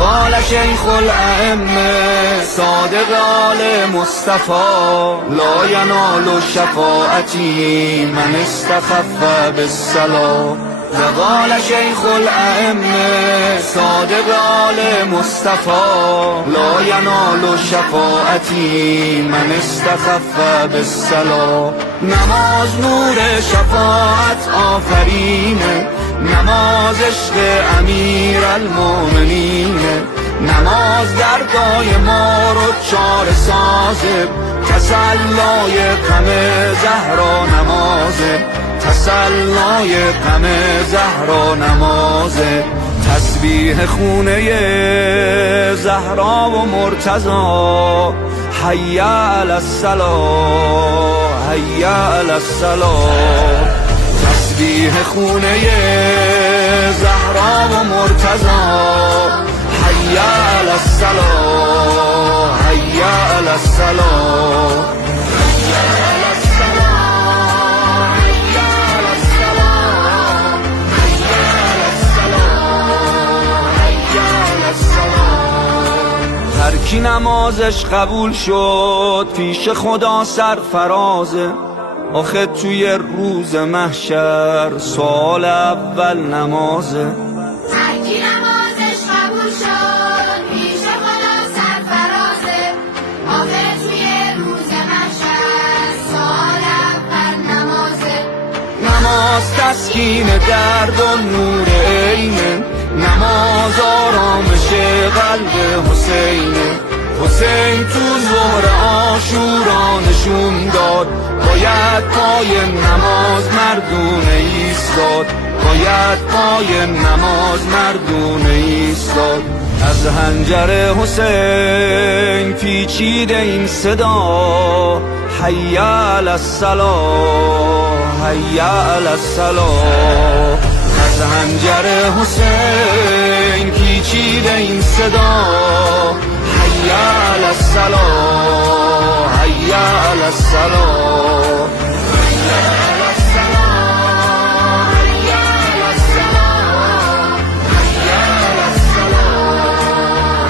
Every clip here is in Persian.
قال شیخ الائمه صادق آل مصطفى لا ینال شفاعتی من استخف بالصلاة. وقال شیخ الائمه صادق آل مصطفى لا ینال شفاعتی من استخف بالصلاة. نماز نور شفاعت آفرینه، نماز عشق امیر المؤمنین، نماز دردای ما رو چاره سازه، تسلای غم زهرا نمازه، تسلای غم زهرا نمازه. تسبیح خونه زهرا و مرتضی، حی علی الصلاة حی علی الصلاة. تسبیح خونه زهرا و مرتضی، حی علی الصلاة حی علی الصلاة حی علی الصلاة حی علی الصلاة حی علی الصلاة حی علی الصلاة. هر کی نمازش قبول شد پیش خدا سرفرازه، آخه توی روز محشر سوال اول نمازه. هر کی نمازش قبول شد پیش خدا سرفرازه، آخه توی روز محشر سوال اول نمازه. نماز تسکین درد و نور عینه، نماز آرامش قلب حسینه. حسین تو ظهر عاشورا نشون داد، باید پای نماز مردونه ایستاد، باید پای نماز مردونه ایستاد. از حنجر حسین پیچیده این صدا، حی علی الصلاة حی علی الصلاة. از حنجر حسین پیچیده این صدا، حی علی الصلاة حی علی الصلاة حی علی الصلاة حی علی الصلاة حی علی الصلاة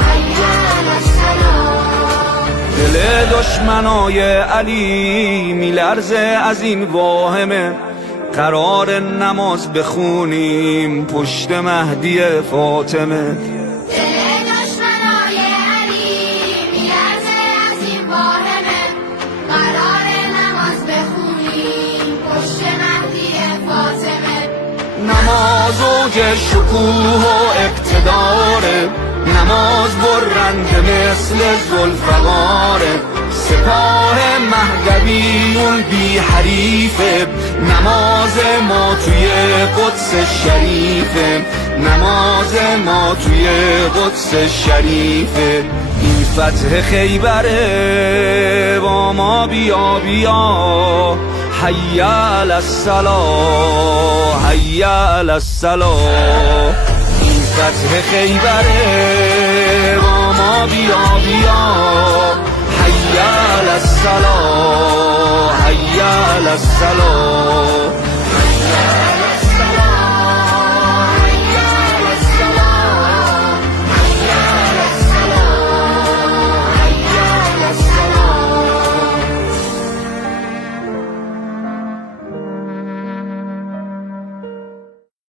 حی علی الصلاة. دل دشمنای علی میلرزه از این واهمه، قرار نماز بخونیم پشت مهدی فاطمه. نماز اوج شکوه و اقتداره، نماز برنده مثل ذوالفقاره. سپاه مهدویون بی حریفه، نماز ما توی قدس شریفه، نماز ما توی قدس شریفه. این فتح خیبره با ما بیا بیا، حی علی الصلاة حی علی الصلاة. این فتح خیبره با ما بیا بیا، حی علی الصلاة حی علی الصلاة.